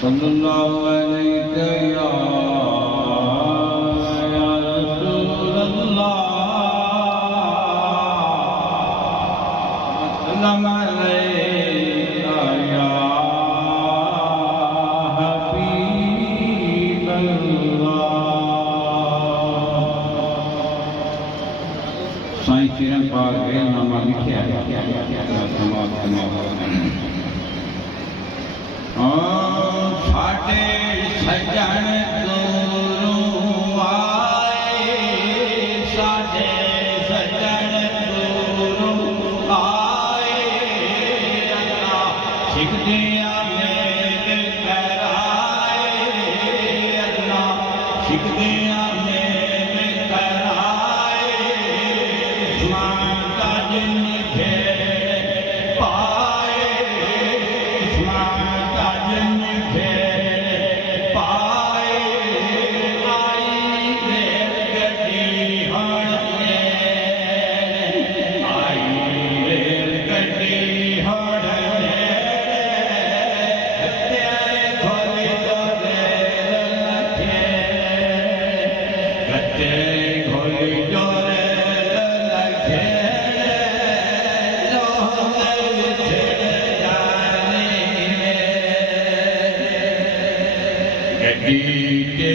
सल्लल्लाहु अलैहि या रसूल अल्लाह सल्लम अलैका या हबीब अल्लाह। साईं चिरन पाक वेलनामा लिखिया है साडे सजन दूरों आए, साडे सजन दूरों आए, अल्लाह सिकदिया मेरे कराए, अल्लाह सिकदिया मेरे कराए, माता जिन भेड़ पाए, माता जिन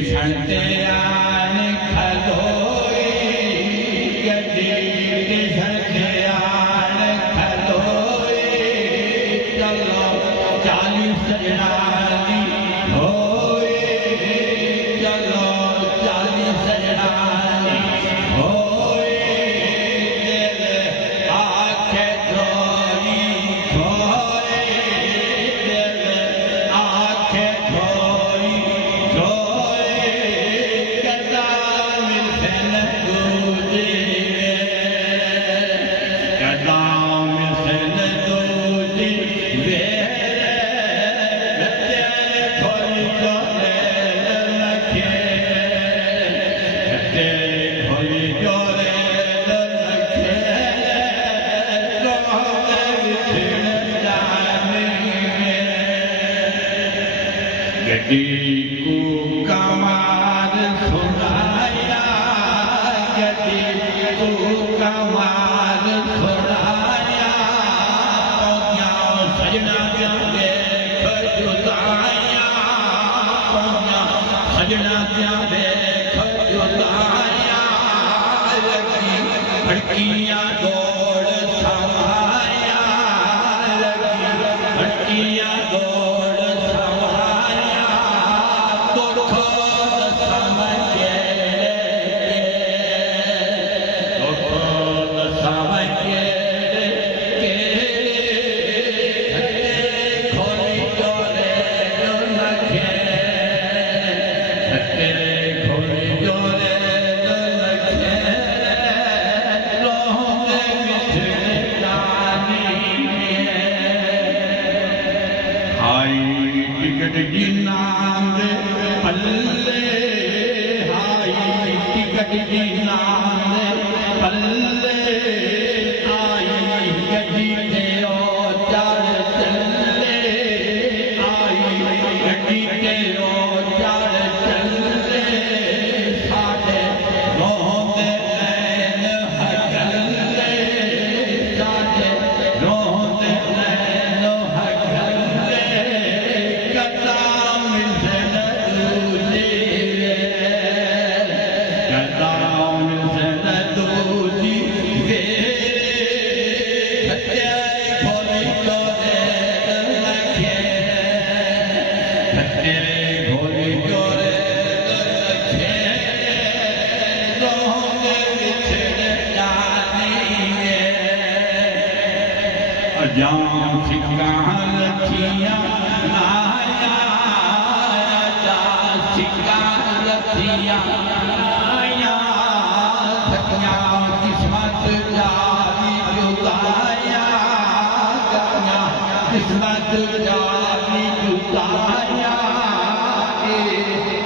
संते आन खलोई, गड्डी संते आन खलोई, चलो 40 सजनानी होई, चलो 40 सजनानी होई, दिल आखे धोई धोई, दिल आखे धोई गड्डी को कमाल सुनाया, गड्डी को कमाल सुनाया, सजना जाने खजुदाया, सजना जाने खजुदाया, लगी भड़कियाँ दौड़ समाया, लगी भड़कियाँ दौड़ टिकट जी नाम पल्ले, हाई टिकट जी नाम पल्ले, आई गड्डी ते ओ चढ़ चले, आई गड्डी ते ओ चढ़ चले, साडे रोंदे नैन हकले, साडे रोंदे नैन हकले, जान सिक्का लखियाँ लाया, जान सिक्का लखियाँ लाया, सखियाँ किस्मत जारी जुदाया, सखियाँ किस्मत जारी जुदाया,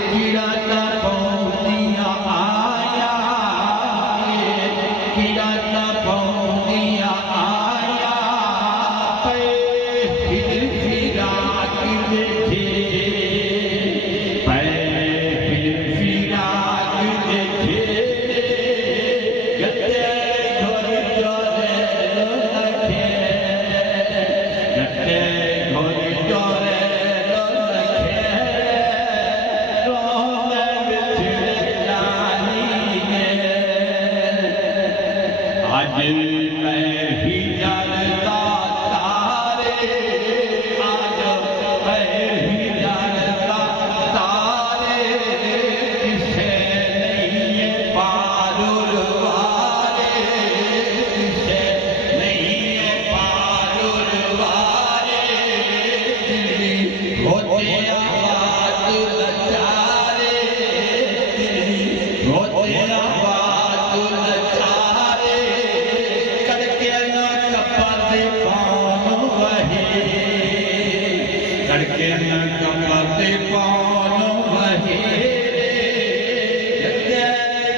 कीड़ा ना पौनिया आया, कीड़ा ना पौनिया आया, फिर फिरा के तड़के न कपाते पान वहे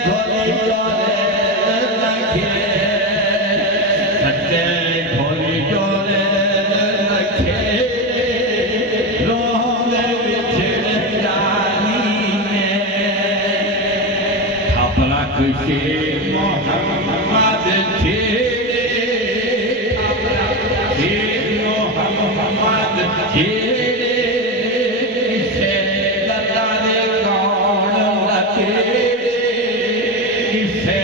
घोली डोले लखे सच्चे घोली डोले लखे रोंग बिछड़ जानी में थापला खुशी मोहम्मद छेड़े मोहम्मद छेड़े इसे दतारे कौन लखेड़े इसे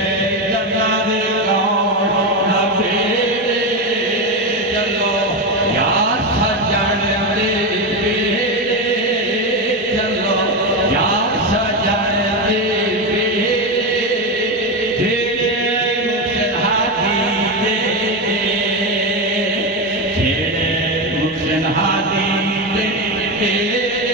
दतारे कौन लखेड़े चलो यार सजन दे बेड़े चलो यार सजन दे हादी दे